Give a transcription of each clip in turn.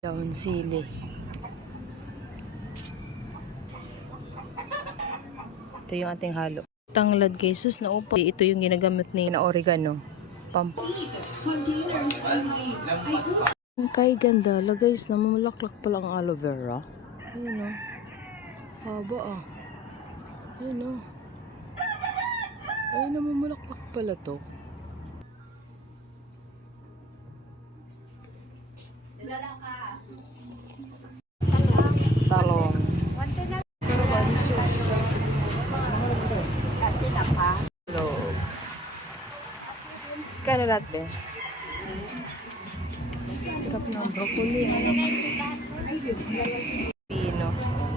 Daon sili. Ito yung ating halo. Tanglad kay sus na upo. Ito yung ginagamit ni na oregano. Kay ganda. Guys, namumulaklak pa lang aloe vera. Ayun o. Haba ah. Ayun o. Ay, namumulaklak pala to. Talong. Hello. Kano lahat be? Sarap ng broccoli. Pino.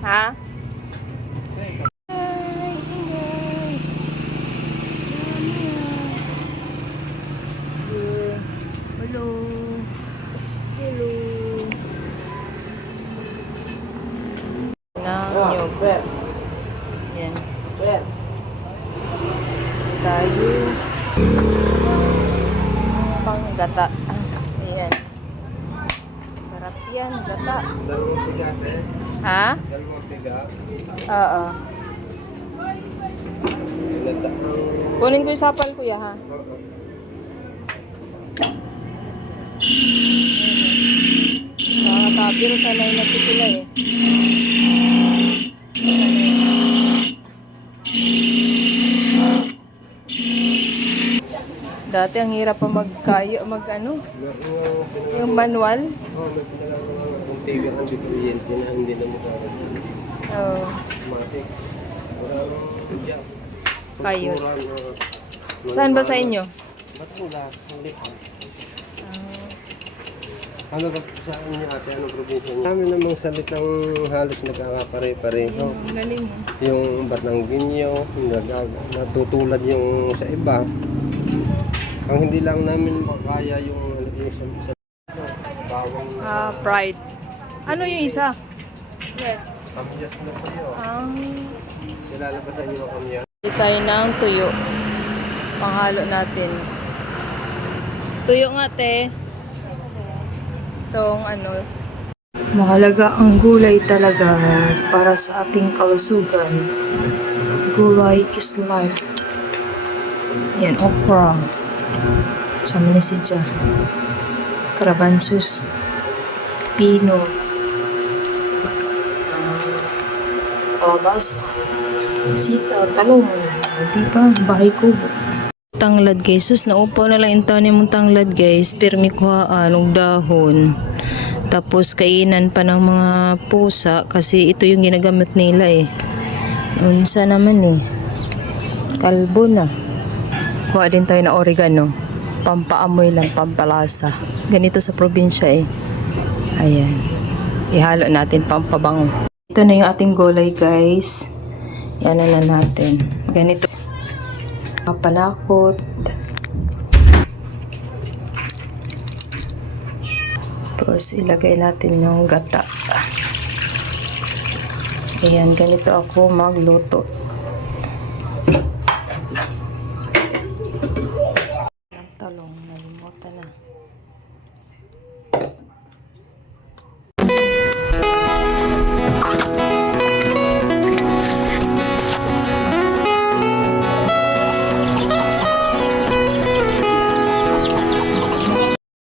Ha? Hello. Hello. Nyog. Yan. Tayo. Panggata. Ayan. Sarap yan, gata. Dalawang pigat eh. Ha? Dalawang pigat. Oo. Gata. Kunin ko yung sapal, kuya, ha? Pero sanay na ito sila eh. Sanay na. Dati ang hirap pa mag-ano? Yung manual? Oo, may pinalaman kung tigat ang kuryente na hindi na makakagin. Oo. Matik. Kayo. Saan ba sa inyo? Ba't mula? Ang lipat. Ano ba sa inyo ate? Anong probinsya niyo? Kami namang salitang halos nagkakapare-pareho. Galing. Yung Batangginyo, natutulad yung sa iba. Ang hindi lang namin makaya yung sa bawang Pride. Ano yung isa? kamyas na po yun. Kilala ba sa inyo ang kamyas? Bili tayo ng tuyo. Panghalo natin. Tuyo nga, te. Itong ano. Mahalaga ang gulay talaga para sa ating kalusugan. Gulay is life. Yan, okra. Sama ni Sidja. Karabansus. Pino. Kalabasa. Sita, talong. Diba? Bahay kubo. Tanglad guys. Sus, naupo na lang yung taon mong tanglad guys. Pirmi kuhaan, og dahon. Tapos kainan pa ng mga pusa kasi ito yung ginagamit nila eh. Unsa naman eh. Kalbo na. Kuha din tayo na oregano. Pampaamoy lang, pampalasa. Ganito sa probinsya eh. Ayan. Ihalo natin pampabango. Ito na yung ating gulay guys. Yan na natin. Ganito. Papanakot. Tapos ilagay natin yung gata. Ayan, ganito ako magluto.